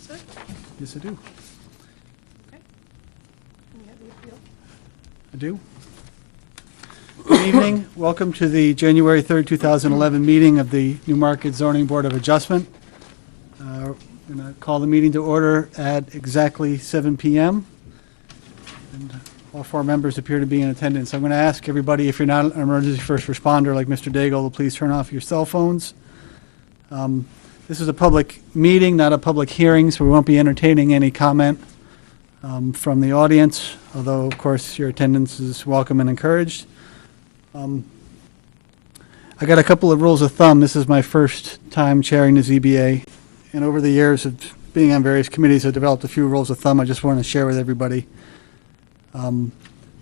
set? Yes, I do. Okay. Can we have the appeal? I do. Good evening. Welcome to the January 3rd, 2011 meeting of the Newmarket Zoning Board of Adjustment. I'm going to call the meeting to order at exactly 7 p.m. And all four members appear to be in attendance. I'm going to ask everybody, if you're not an emergency first responder like Mr. Daigle, to please turn off your cell phones. This is a public meeting, not a public hearing, so we won't be entertaining any comment from the audience, although, of course, your attendance is welcome and encouraged. I got a couple of rules of thumb. This is my first time chairing the ZBA, and over the years of being on various committees, I've developed a few rules of thumb I just want to share with everybody. One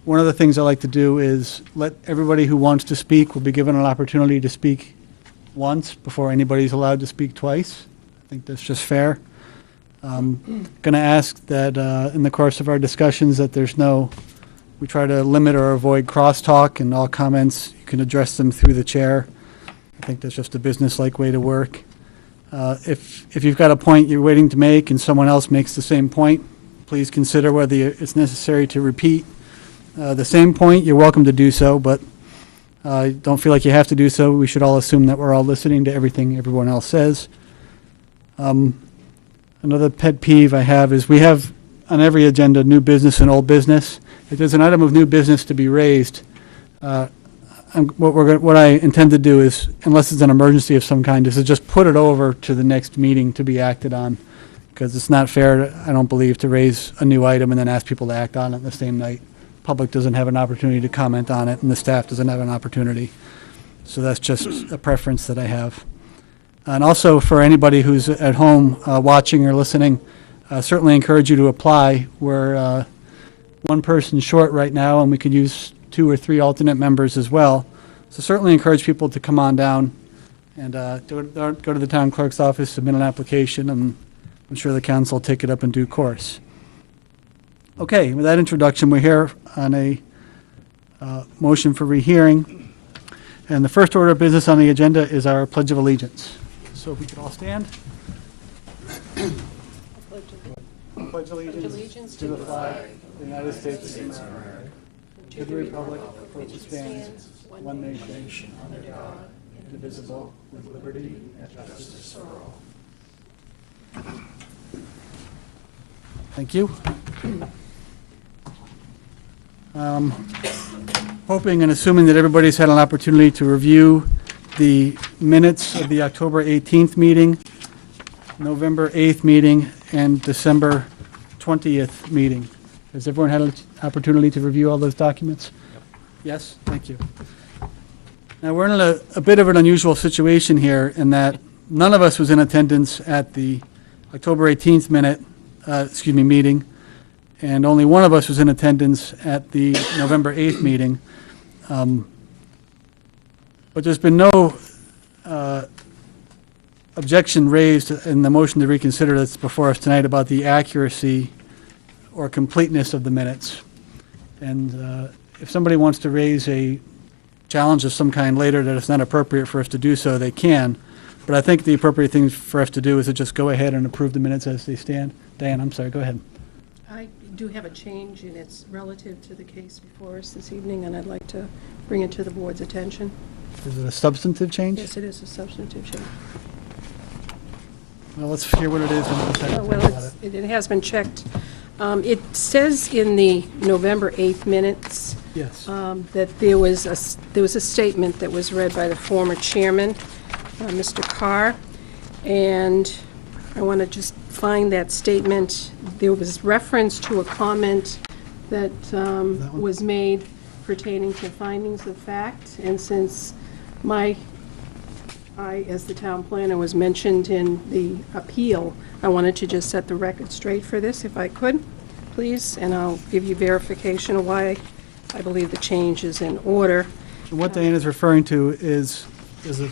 of the things I like to do is let everybody who wants to speak will be given an opportunity to speak once before anybody's allowed to speak twice. I think that's just fair. Going to ask that in the course of our discussions that we try to limit or avoid crosstalk, and all comments, you can address them through the chair. I think that's just a business-like way to work. If you've got a point you're waiting to make and someone else makes the same point, please consider whether it's necessary to repeat the same point. You're welcome to do so, but don't feel like you have to do so. We should all assume that we're all listening to everything everyone else says. Another pet peeve I have is we have on every agenda new business and old business. If there's an item of new business to be raised, what I intend to do is, unless it's an emergency of some kind, is to just put it over to the next meeting to be acted on, because it's not fair, I don't believe, to raise a new item and then ask people to act on it the same night. Public doesn't have an opportunity to comment on it, and the staff doesn't have an opportunity. So that's just a preference that I have. And also, for anybody who's at home watching or listening, certainly encourage you to apply. We're one person short right now, and we could use 2 or 3 alternate members as well. So certainly encourage people to come on down and go to the town clerk's office, submit an application, and I'm sure the council will take it up in due course. Okay, with that introduction, we're here on a motion for rehearing. And the first order of business on the agenda is our Pledge of Allegiance. So if we could all stand. Pledge allegiance to the flag of the United States of America, to the republic for which it stands, one nation, under God, indivisible, with liberty and justice for all. Thank you. Hoping and assuming that everybody's had an opportunity to review the minutes of the October 18th meeting, November 8th meeting, and December 20th meeting. Has everyone had an opportunity to review all those documents? Yep. Yes? Thank you. Now, we're in a bit of an unusual situation here in that none of us was in attendance at the October 18th meeting, and only one of us was in attendance at the November 8th meeting. But there's been no objection raised in the motion to reconsider that's before us tonight about the accuracy or completeness of the minutes. And if somebody wants to raise a challenge of some kind later that it's not appropriate for us to do so, they can. But I think the appropriate thing for us to do is to just go ahead and approve the minutes as they stand. Diane, I'm sorry, go ahead. I do have a change, and it's relative to the case before us this evening, and I'd like to bring it to the board's attention. Is it a substantive change? Yes, it is a substantive change. Well, let's hear what it is and we'll decide Oh, about well, it has been checked. It says in the November 8th minutes Yes. that there was a statement that was read by the former chairman, Mr. Carr, and I want to just find that statement. There was reference to a comment that was made pertaining to findings of fact, and since I, as the town planner, was mentioned in the appeal, I wanted to just set the record straight for this, if I could, please, and I'll give you verification of why I believe the change is in order. And what Diane is referring to is a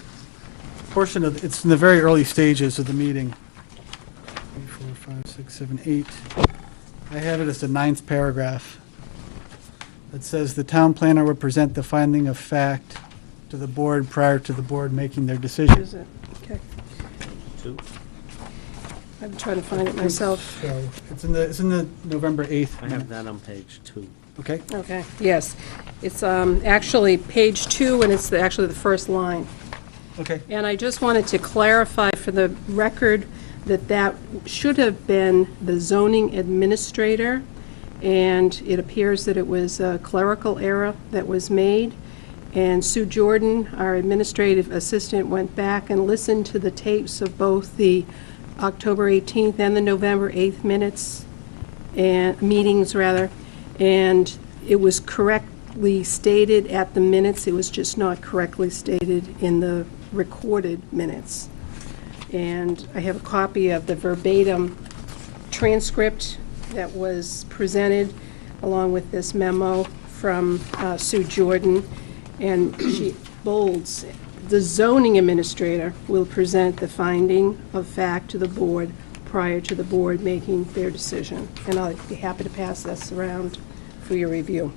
portion of, it's in the very early stages of the meeting. 3, 4, 5, 6, 7, 8. I have it as the 9th paragraph. It says the town planner would present the finding of fact to the board prior to the board making their decision. Is it? Okay. I'm trying to find it myself. So, it's in the November 8th. I have that on page 2. Okay, Okay, yes. It's actually page 2, and it's actually the first line. okay. And I just wanted to clarify for the record that that should have been the zoning administrator, and it appears that it was a clerical error that was made. And Sue Jordan, our administrative assistant, went back and listened to the tapes of both the October 18th and the November 8th meetings, and it was correctly stated at the minutes. It was just not correctly stated in the recorded minutes. And I have a copy of the verbatim transcript that was presented along with this memo from Sue Jordan, and she bolds, "The zoning administrator will present the finding of fact to the board prior to the board making their decision." And I'll be happy to pass this around for your review.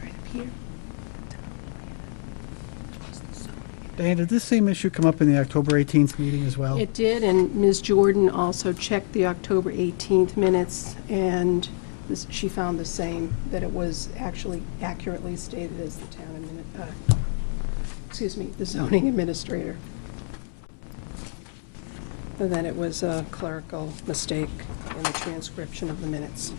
Right up here. Diane, did this same issue come up in the October 18th meeting as well? It did, and Ms. Jordan also checked the October 18th minutes, and she found the same, that it was actually accurately stated as the the zoning administrator. And then it was a clerical mistake in the transcription of the minutes.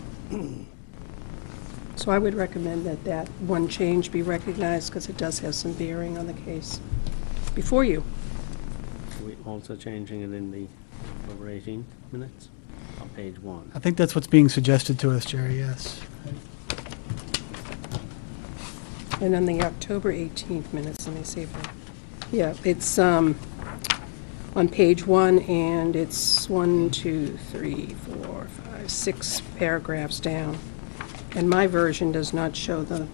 So I would recommend that that one change be recognized, because it does have some bearing on the case before you. Are we also changing it in the October 18 minutes on page 1? I think that's what's being suggested to us, Jerry, yes. And on the October 18th minutes, let me see if yeah, it's on page 1, and it's 1, 2, 3, 4, 5, 6 paragraphs down. And my version does not show the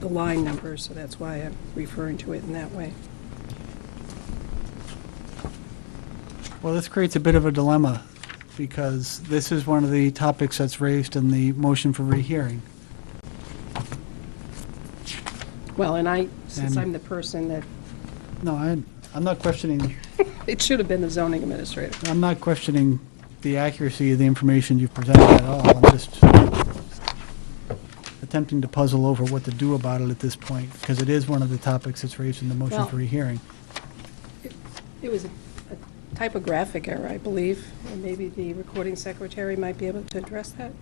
line numbers, so that's why I'm referring to it in that way. Well, this creates a bit of a dilemma, because this is one of the topics that's raised in the motion for rehearing. Well, and since And- I'm the person that, No, I'm not questioning, it should have been the zoning administrator. I'm not questioning the accuracy of the information you've presented at all. I'm just attempting to puzzle over what to do about it at this point, because it is one of the topics that's raised in the motion Well- for rehearing. It was a typographic error, I believe, and maybe the recording secretary might be able to address that.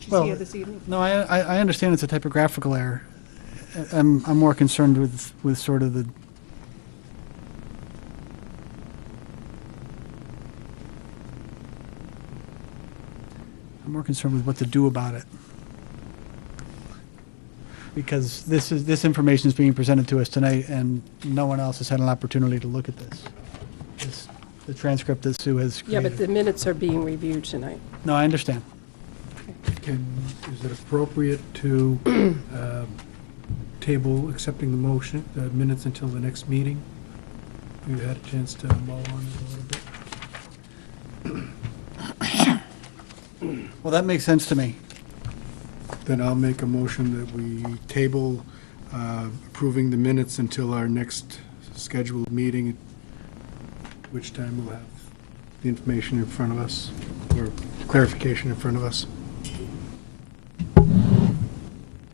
She's Well, here this evening. No, I understand it's a typographical error. I'm more concerned with sort of the, I'm more concerned with what to do about it. Because this information is being presented to us tonight, and no one else has had an opportunity to look at this. The transcript that Sue has Yeah, but created. the minutes are being reviewed tonight. No, I understand. Is it appropriate to table accepting the motion, the minutes until the next meeting? You had a chance to mull on it a little bit. Well, that makes sense to me. Then I'll make a motion that we table approving the minutes until our next scheduled meeting, at which time we'll have the information in front of us, or clarification in front of us. Do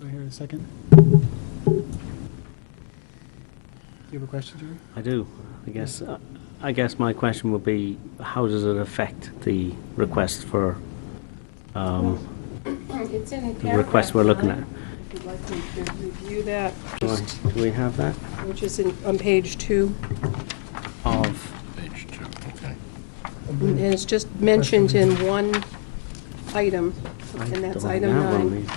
I hear a second? Do you have a question, Jerry? I do. I guess my question would be, how does it affect the request for, It's in the request we're looking at? If you'd like me to review that, Do we have that? which is on page 2. Of, And it's just mentioned in one item, and that's I item don't have one of 9. these,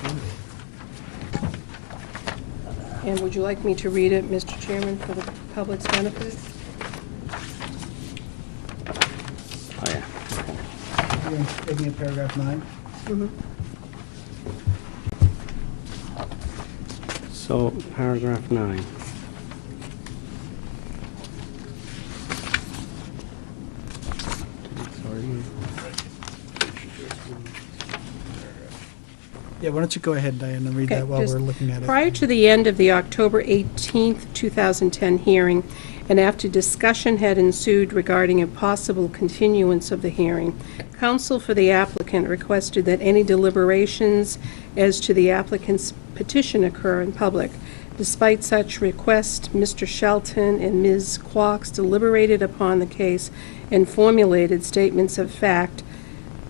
do And would you like me to read it, Mr. Chairman, for the public's benefit? I? Oh, yeah. You're looking at paragraph 9? Mhm. So, paragraph 9. Yeah, why don't you go ahead, Diane, and read Okay, that while just we're looking at it. Prior to the end of the October 18th, 2010 hearing, and after discussion had ensued regarding a possible continuance of the hearing, counsel for the applicant requested that any deliberations as to the applicant's petition occur in public. Despite such request, Mr. Shelton and Ms. Quox deliberated upon the case and formulated statements of fact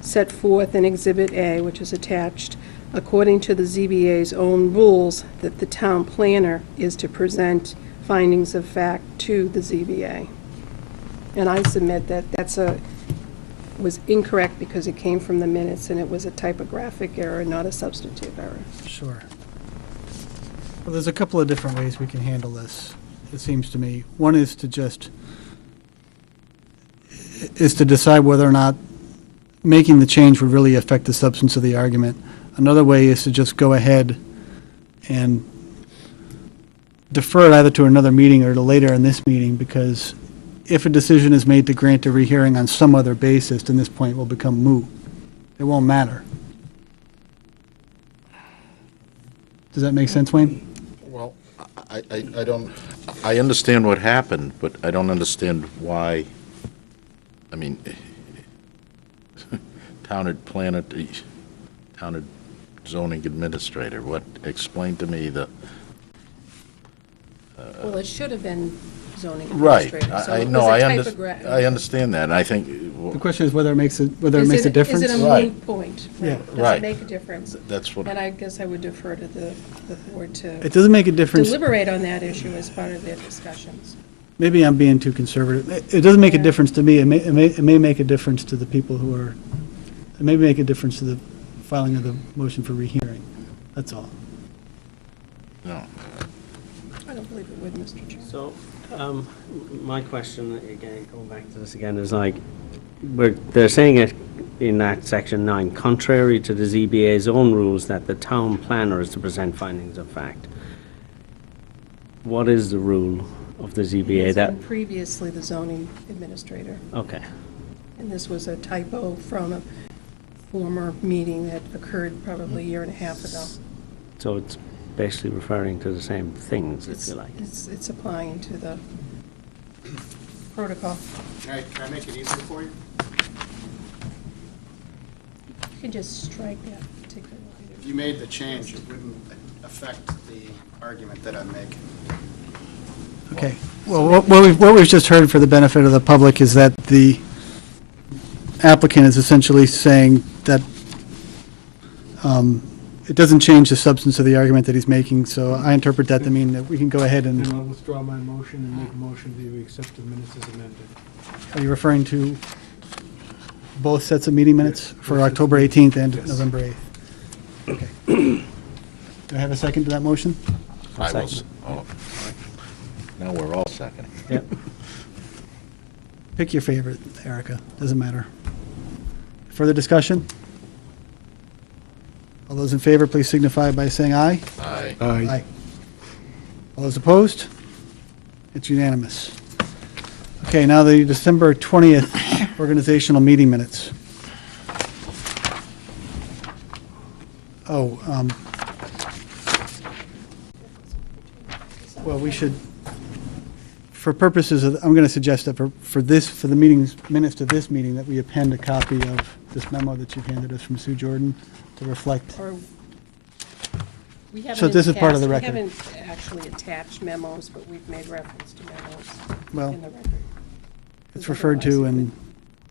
set forth in Exhibit A, which is attached, according to the ZBA's own rules, that the town planner is to present findings of fact to the ZBA. And I submit that was incorrect because it came from the minutes and it was a typographic error, not a substantive error. Sure. Well, there's a couple of different ways we can handle this, it seems to me. One is to decide whether or not making the change would really affect the substance of the argument. Another way is to just go ahead and defer it either to another meeting or to later in this meeting, because if a decision is made to grant a rehearing on some other basis, then this point will become moot. It won't matter. Does that make sense, Wayne? Well, I don't, I understand what happened, but I don't understand why, I mean, town zoning administrator, explain to me the, Well, it should have been zoning right, administrator. so I it know, was a I typogra- understand that, and I think, The question is whether it makes a Is difference. Is it a Right. moot point? Yeah. Does Right. it make a difference? that's what, And I guess I would defer to the board to It doesn't make a difference. deliberate on that issue as part of their discussions. Maybe I'm being too conservative. It doesn't make a Yeah. difference to me. It may make a difference to the people who are, it may make a difference to the filing of the motion for rehearing. That's all. no. I don't believe it would, Mr. Chairman. So, my question, again, going back to this again, is like, they're saying it in that section 9, contrary to the ZBA's own rules that the town planner is to present findings of fact. What is the rule of the ZBA It's that, been previously the zoning administrator, okay, and this was a typo from a former meeting that occurred probably a year and a half ago. so it's basically referring to the same things, if you like. It's applying to the protocol. Can I make it easier for you? You can just strike that particular If item. you made the change, it wouldn't affect the argument that I'm making. Okay. Well, what we've just heard for the benefit of the public is that the applicant is essentially saying that it doesn't change the substance of the argument that he's making, so I interpret that to mean that we can go ahead And and, I'll withdraw my motion and make a motion that we accept the minutes as amended. are you referring to both sets of meeting minutes for October 18th and Yes. November 8th? Okay. Do I have a second to that motion? I Second. was, oh, now we're all seconding. Yep. Pick your favorite, Erica, doesn't matter. Further discussion? All those in favor, please signify by saying aye. Aye. Aye. All those opposed? It's unanimous. Okay, now the December 20th organizational meeting minutes. Oh, well, we should, for purposes of, I'm going to suggest that for the minutes to this meeting, that we append a copy of this memo that you've handed us from Sue Jordan to reflect. Or, we haven't So this is part of the attached- record. We haven't actually attached memos, but we've made reference to memos Well, in the record. It's referred to, Otherwise, it and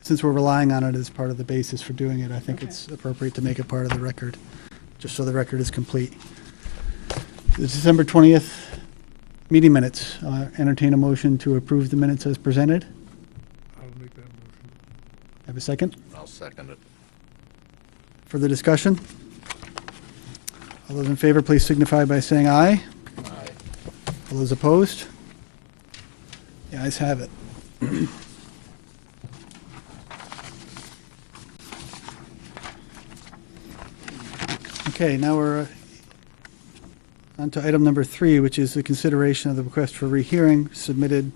since we're relying on it as part of the basis for doing it, I think Okay. it's appropriate to make it part of the record, just so the record is complete. The December 20th meeting minutes, entertain a motion to approve the minutes as presented. I'll make that motion. Have a second? I'll second it. Further discussion? All those in favor, please signify by saying aye. Aye. All those opposed? The ayes have it. Okay, now we're on to item number 3, which is the consideration of the request for rehearing submitted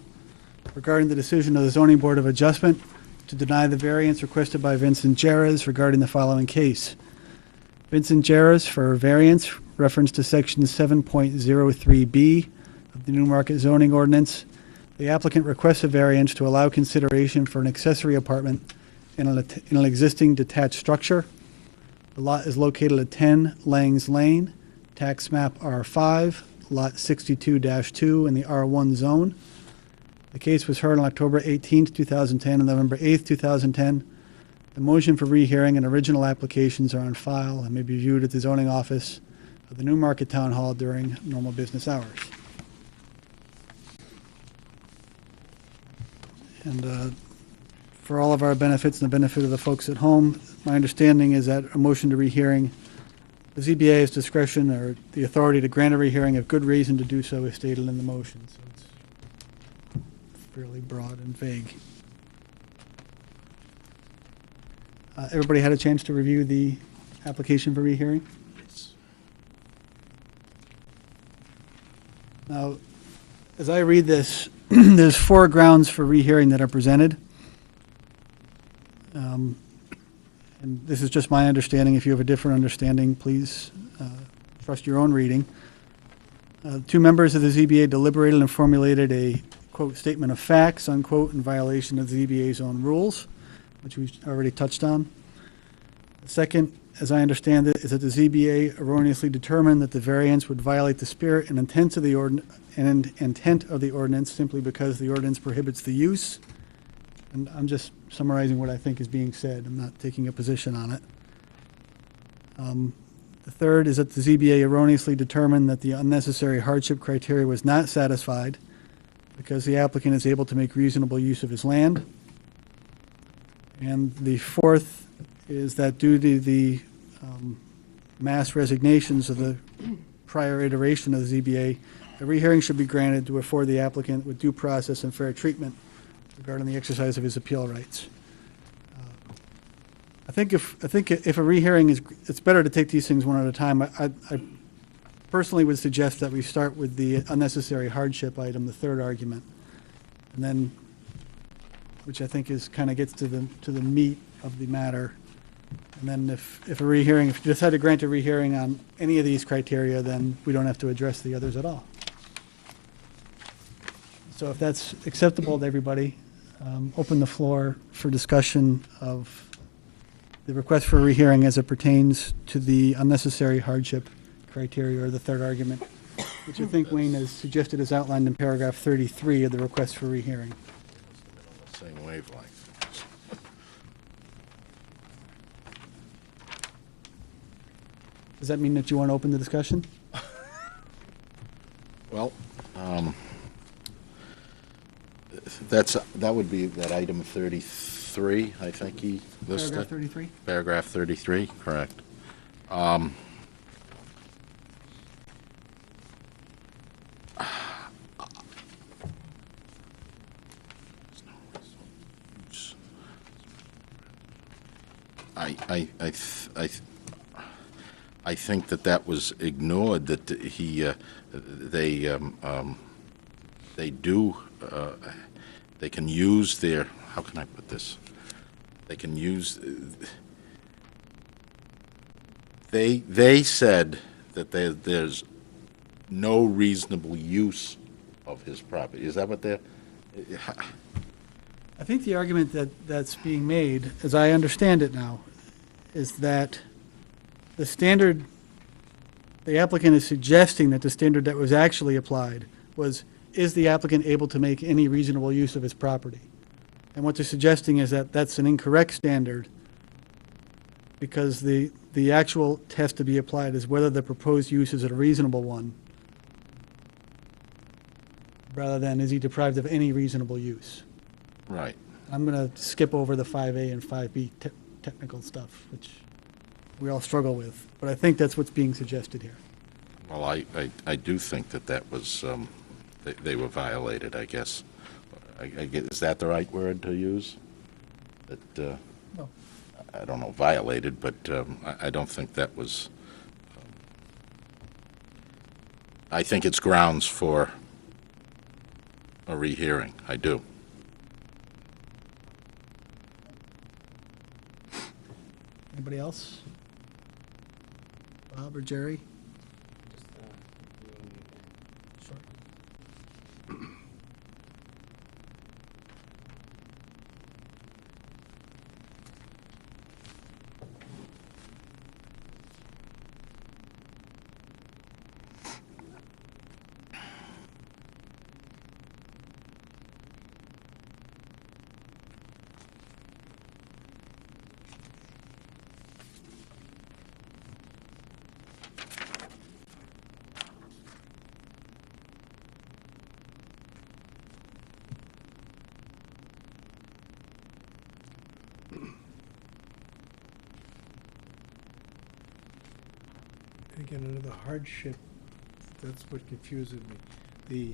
regarding the decision of the Zoning Board of Adjustment to deny the variance requested by Vincent Jerez regarding the following case. Vincent Jarras for variance, reference to section 7.03B of the Newmarket zoning ordinance. The applicant requests a variance to allow consideration for an accessory apartment in an existing detached structure. The lot is located at 10 Langs Lane, tax map R5, lot 62-2 in the R1 zone. The case was heard on October 18th, 2010, and November 8th, 2010. The motion for rehearing and original applications are on file and may be viewed at the zoning office of the Newmarket Town Hall during normal business hours. And for all of our benefits and the benefit of the folks at home, my understanding is that a motion to rehearing, the ZBA has discretion or the authority to grant a rehearing if good reason to do so is stated in the motion. So it's fairly broad and vague. Everybody had a chance to review the application for rehearing? Now, as I read this, there's 4 grounds for rehearing that are presented. And this is just my understanding. If you have a different understanding, please trust your own reading. 2 members of the ZBA deliberated and formulated a, quote, statement of facts, unquote, in violation of the ZBA's own rules, which we already touched on. The second, as I understand it, is that the ZBA erroneously determined that the variance would violate the spirit and intent of the ordinance simply because the ordinance prohibits the use. And I'm just summarizing what I think is being said. I'm not taking a position on it. The third is that the ZBA erroneously determined that the unnecessary hardship criteria was not satisfied because the applicant is able to make reasonable use of his land. And the fourth is that due to the mass resignations of the prior iteration of the ZBA, a rehearing should be granted to afford the applicant with due process and fair treatment regarding the exercise of his appeal rights. I think if a rehearing is, it's better to take these things one at a time. I personally would suggest that we start with the unnecessary hardship item, the third argument, and then, which I think is kind of gets to the meat of the matter. And then if a rehearing, if you decide to grant a rehearing on any of these criteria, then we don't have to address the others at all. So if that's acceptable to everybody, open the floor for discussion of the request for a rehearing as it pertains to the unnecessary hardship criteria or the third argument, which I think Wayne has suggested is outlined in paragraph 33 of the request for rehearing. Same wavelength. Does that mean that you want to open the discussion? Well, that would be that item 33, I think he listed. Paragraph 33? Paragraph 33, correct. I think that was ignored, that they can use their, how can I put this? They can use, they said that there's no reasonable use of his property. Is that what they're? I think the argument that's being made, as I understand it now, is that the standard, the applicant is suggesting that the standard that was actually applied was, is the applicant able to make any reasonable use of his property? And what they're suggesting is that that's an incorrect standard because the actual test to be applied is whether the proposed use is a reasonable one, rather than is he deprived of any reasonable use. Right. I'm going to skip over the 5A and 5B technical stuff, which we all struggle with, but I think that's what's being suggested here. Well, I do think that was, they were violated, I guess. Is that the right word to use? That, No. I don't know, violated, but I don't think that was, I think it's grounds for a rehearing, I do. Anybody else? Bob or Jerry? And again, under the hardship, that's what confuses me. The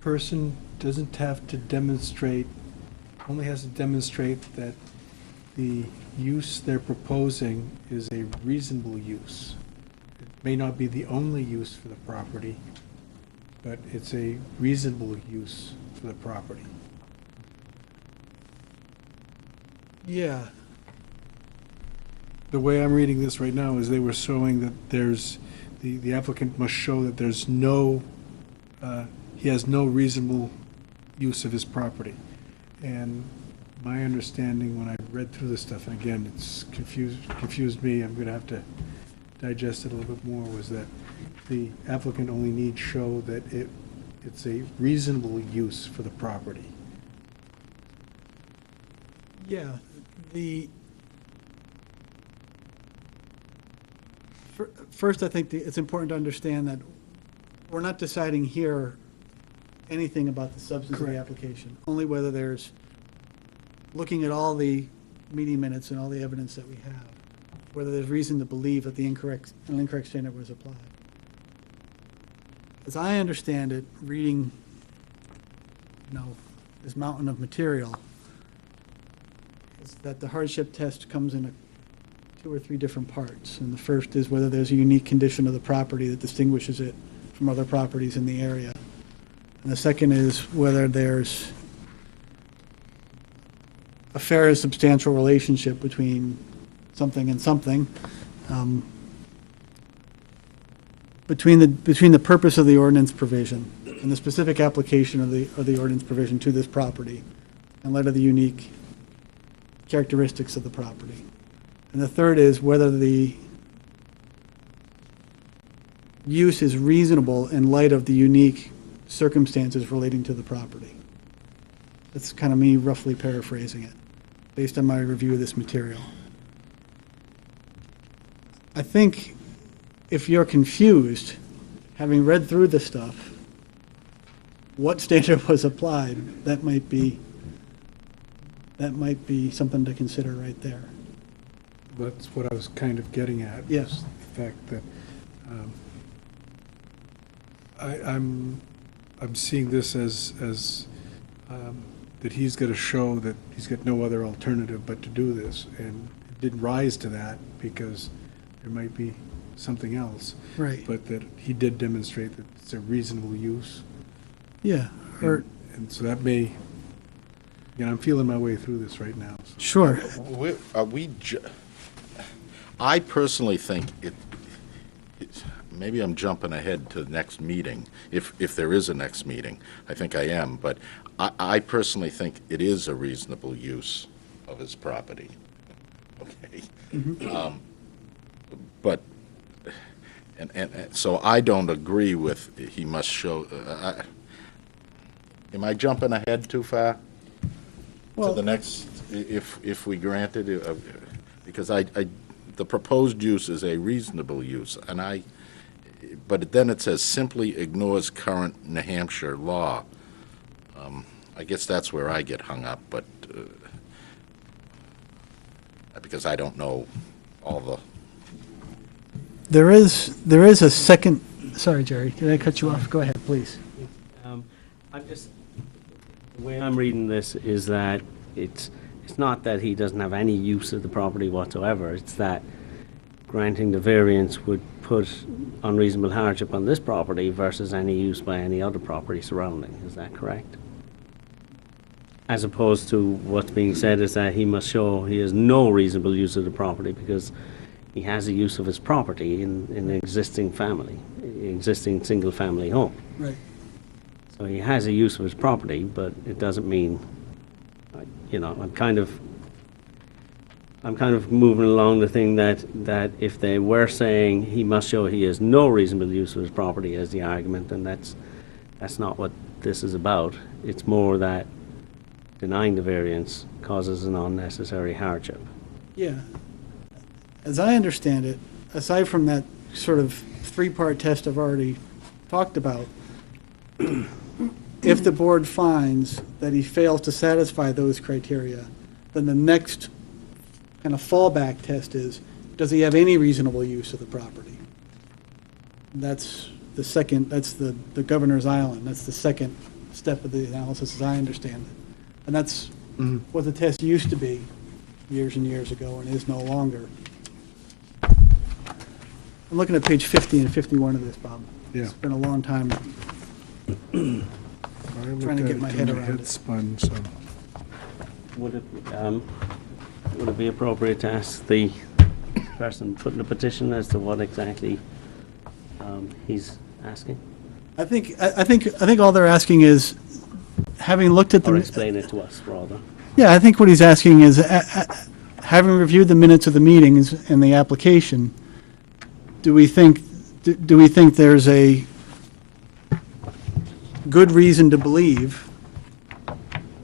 person doesn't have to demonstrate, only has to demonstrate that the use they're proposing is a reasonable use. It may not be the only use for the property, but it's a reasonable use for the property. Yeah. The way I'm reading this right now is they were showing that there's, the applicant must show that there's no, he has no reasonable use of his property. And my understanding when I read through this stuff, and again, it's confused me, I'm gonna have to digest it a little bit more, was that the applicant only needs show that it's a reasonable use for the property. Yeah, first, I think it's important to understand that we're not deciding here anything about the substance of the Correct. application, only whether there's, looking at all the meeting minutes and all the evidence that we have, whether there's reason to believe that an incorrect standard was applied. As I understand it, reading, this mountain of material, is that the hardship test comes in 2 or 3 different parts. And the first is whether there's a unique condition of the property that distinguishes it from other properties in the area. And the second is whether there's a fair and substantial relationship between something and something, between the purpose of the ordinance provision and the specific application of the ordinance provision to this property, in light of the unique characteristics of the property. And the third is whether the use is reasonable in light of the unique circumstances relating to the property. That's kind of me roughly paraphrasing it, based on my review of this material. I think if you're confused, having read through the stuff, what standard was applied, that might be something to consider right there. That's what I was kind of getting at. Yes. was The fact that I'm seeing this as that he's got to show that he's got no other alternative but to do this, and it didn't rise to that because there might be something else. Right. But that he did demonstrate that it's a reasonable use. Yeah, or, And so that may, I'm feeling my way through this right now. So. sure. I personally think maybe I'm jumping ahead to the next meeting, if there is a next meeting. I think I am, but I personally think it is a reasonable use of his property. Okay? Mm-hmm. But, and so I don't agree with he must show, am I jumping ahead too far? To the next, if we granted it, because the proposed use is a reasonable use, but then it says simply ignores current New Hampshire law. I guess that's where I get hung up, but, because I don't know all the, There is a second, sorry, Jerry, did I cut you off? Go ahead, please. The way I'm reading this is that it's not that he doesn't have any use of the property whatsoever, it's that granting the variance would put unreasonable hardship on this property versus any use by any other property surrounding. Is that correct? As opposed to what's being said is that he must show he has no reasonable use of the property because he has a use of his property in an existing single-family home. Right. So he has a use of his property, but it doesn't mean, you know, I'm kind of moving along the thing that if they were saying he must show he has no reasonable use of his property as the argument, then that's not what this is about. It's more that denying the variance causes an unnecessary hardship. Yeah. As I understand it, aside from that sort of three-part test I've already talked about, if the board finds that he fails to satisfy those criteria, then the next kind of fallback test is, does he have any reasonable use of the property? That's the second, that's the governor's island. That's the second step of the analysis, as I understand it. And that's what the test used to be years and years ago and is no longer. I'm looking at page 50 and 51 of this, Bob. Yeah. It's been a long time. I Trying to looked get at my it head till around it. spun, so. Would it be appropriate to ask the person putting the petition as to what exactly he's asking? I think all they're asking is, having looked at Or the, explain it to us, rather. yeah, I think what he's asking is, having reviewed the minutes of the meetings and the application, do we think there's a good reason to believe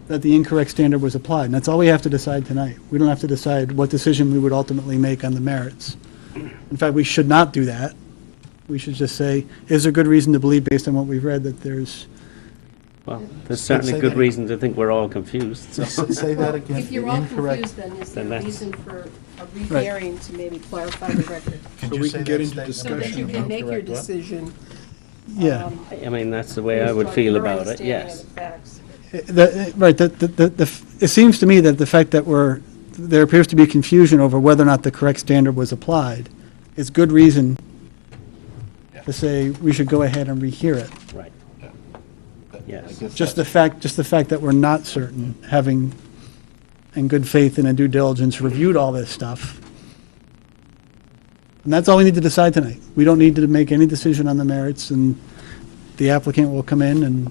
that the incorrect standard was applied? And that's all we have to decide tonight. We don't have to decide what decision we would ultimately make on the merits. In fact, we should not do that. We should just say, is there good reason to believe, based on what we've read, that there's... Well, there's certainly say good that. reason to think we're all confused, so. Say that again. If you're all confused, then is there Then a that's- reason for a rehearing to maybe clarify the record? So we can get into So that you discussion. can make your decision. Yeah. I mean, that's the way I would based on feel your about it, understanding yes. of the facts. Right, it seems to me that the fact that there appears to be confusion over whether or not the correct standard was applied is good reason to say we should go ahead and rehear it. Right. I Yes. guess Just the that's- fact that we're not certain, having, in good faith and in due diligence, reviewed all this stuff. And that's all we need to decide tonight. We don't need to make any decision on the merits, and the applicant will come in and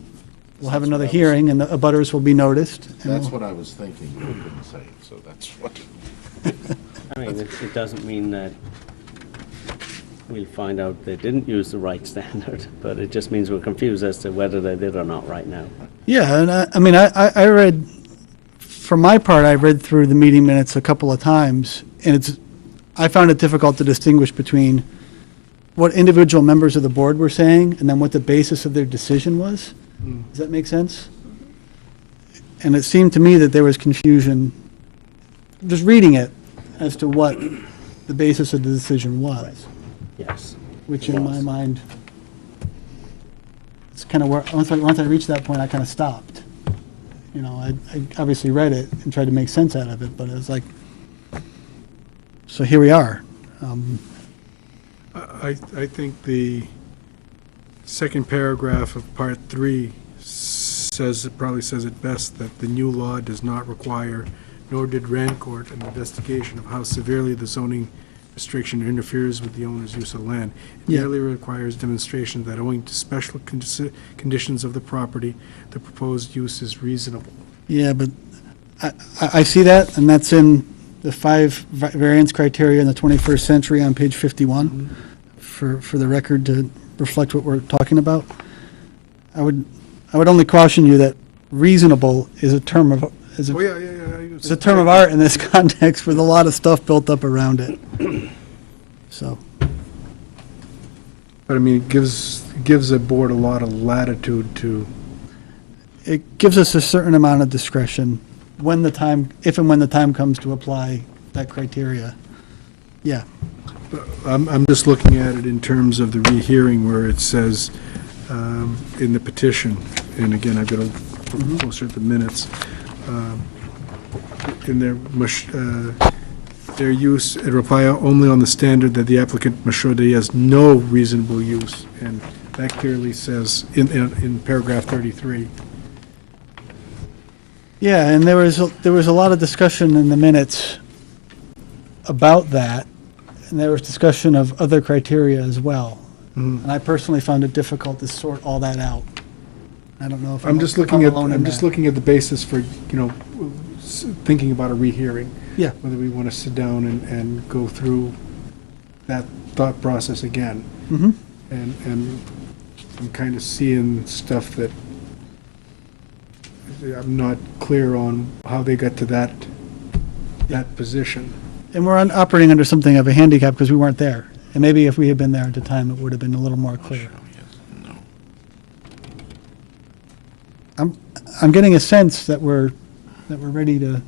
we'll have That's another what I was- hearing, and the abutters will be noticed. and That's we'll- what I was thinking, you couldn't say, so that's what. I mean, it doesn't mean that we'll find out they didn't use the right standard, but it just means we're confused as to whether they did or not right now. Yeah, and I mean, I read, for my part, I read through the meeting minutes a couple of times, and I found it difficult to distinguish between what individual members of the board were saying and then what the basis of their decision was. Does that make sense? And it seemed to me that there was confusion, just reading it, as to what the basis of the decision was, Yes. which in my mind, it's kind of where, once I reached that point, I kind of stopped. You know, I obviously read it and tried to make sense out of it, but it was like, so here we are. I think the second paragraph of Part 3 probably says it best, that the new law does not require, nor did Rancourt, an investigation of how severely the zoning restriction interferes with the owner's use of land. It Yeah. merely requires demonstration that owing to special conditions of the property, the proposed use is reasonable. Yeah, but I see that, and that's in the 5 variance criteria in the 21st century on page 51, for the record to reflect what we're talking about. I would only caution you that reasonable is a term of, Oh, yeah. it's a term of art in this context with a lot of stuff built up around it. So, But I mean, it gives a board a lot of latitude to, it gives us a certain amount of discretion when the time, if and when the time comes to apply that criteria. Yeah. I'm just looking at it in terms of the rehearing where it says in the petition, and again, I've got to look closer at the minutes, in their use, it rely only on the standard that the applicant must show that he has no reasonable use, and that clearly says in paragraph 33. Yeah, and there was a lot of discussion in the minutes about that, and there was discussion of other criteria as well. Mhm. And I personally found it difficult to sort all that out. I don't know if I'm just looking at, alone in I'm just that. looking at the basis for, thinking about a rehearing. Yeah. Whether we want to sit down and go through that thought process again. Mhm. And I'm kind of seeing stuff that I'm not clear on how they got to that position. And we're operating under something of a handicap because we weren't there. And maybe if we had been there at the time, it would have been a little more clear. No. I'm getting a sense that we're ready to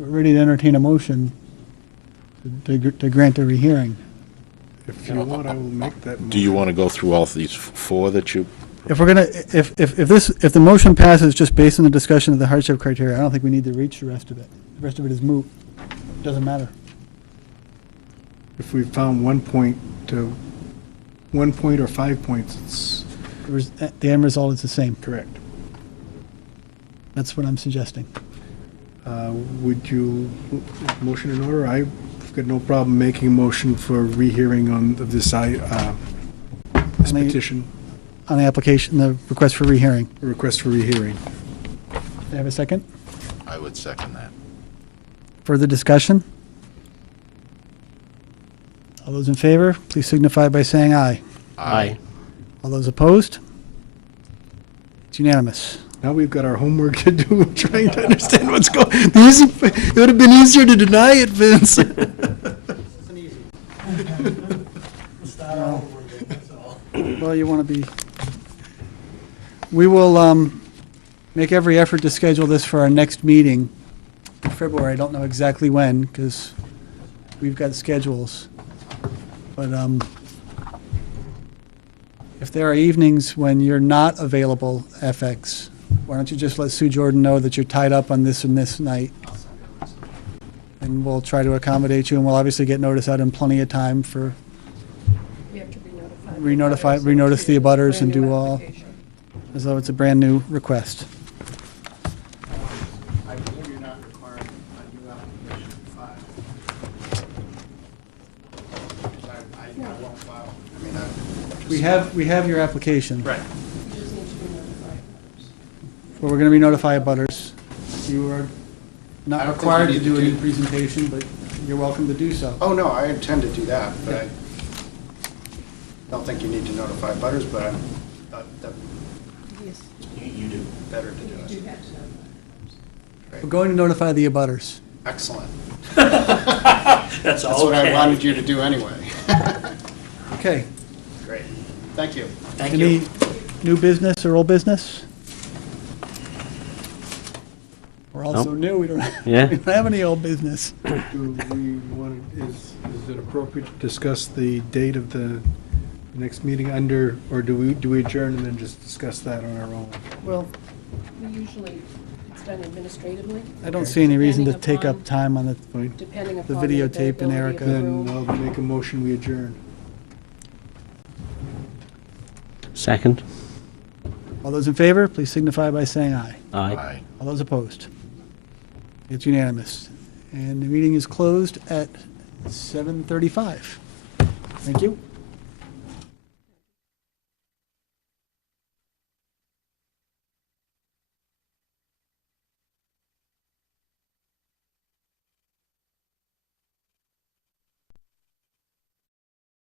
entertain a motion to grant a rehearing. If you want, I will make that motion. Do you want to go through all these four that you, If we're gonna, if the motion passes just based on the discussion of the hardship criteria, I don't think we need to reach the rest of it. The rest of it is moot. Doesn't matter. If we found 1 point or 5 points, it's The end result is the same. correct. That's what I'm suggesting. Would you, motion in order? I've got no problem making a motion for rehearing on this petition, On the application, the request for rehearing. request for rehearing. Do I have a second? I would second that. Further discussion? All those in favor, please signify by saying aye. Aye. All those opposed? It's unanimous. Now we've got our homework to do, trying to understand what's going. It would have been easier to deny it, Vince. Well, you want to be, we will make every effort to schedule this for our next meeting in February. I don't know exactly when, because we've got schedules. But if there are evenings when you're not available, FX, why don't you just let Sue Jordan know that you're tied up on this and this night? And we'll try to accommodate you, and we'll obviously get notice out in plenty of time for, We have to re-notify. renotice the abutters and Brand do new all, application. as though it's a brand-new request. I believe you're not requiring a new application to file. I won't file. I mean, We have your application. Right. We just need to re-notify. Well, we're going to re-notify abutters. You are I not don't think required you to need do to a new do- presentation, but you're welcome to do so. Oh, no, I intend to do that, but I don't think you need to notify butters, but I thought that Yes, you do better to do you do it. have to notify. We're going to notify the abutters. Excellent. That's That's what I wanted you to do anyway. Okay. Great. Thank you. Thank Any you. new business or old business? We're also Nope. new. We don't Yeah. we don't have any old business. Do we want, is it appropriate to discuss the date of the next meeting under, or do we adjourn and then just discuss that on our own? Well, We usually, it's done administratively, I don't see any reason to Depending take up upon- time on the, Fine. depending The upon the videotape and availability of Erica. the Then room. I'll make a motion, we adjourn. Second? all those in favor, please signify by saying aye. Aye. Aye. All those opposed? It's unanimous. And the meeting is closed at 7:35. Thank you.